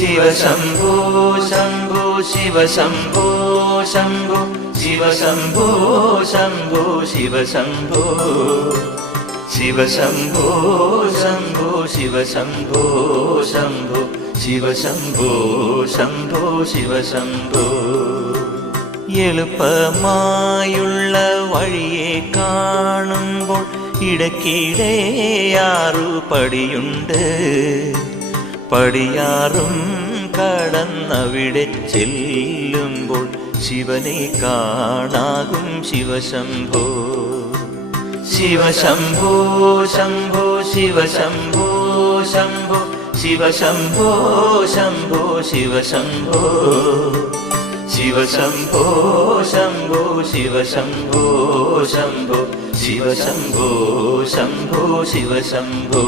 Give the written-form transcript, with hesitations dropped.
ശിവ ശംഭോ ശംഭോ ശിവ ശംഭോ ശംഭോ ശിവ ശംഭോ ശംഭോ ശിവ ശംഭോ ശിവ ശംഭോ ശംഭോ ശിവ ശംഭോ ശംഭോ ശിവ ശംഭോ ശംഭോ ശിവ ശംഭോ. എളുപ്പമായുള്ള വഴിയെ കാണുമ്പോൾ ഇടയ്ക്കിടെ 6 പടിയുണ്ട്. പടിയാറും കടന്നവിടെ ചെല്ലുമ്പോൾ ശിവനെ കാണാകും ശിവശംഭോ. ശിവശംഭോ ശംഭോ ശിവശംഭോ ശംഭോ ശിവശംഭോ ശംഭോ ശിവശംഭോ ശിവശംഭോ ശംഭോ ശിവശംഭോ ശംഭോ ശിവശംഭോ ശംഭോ ശിവശംഭോ.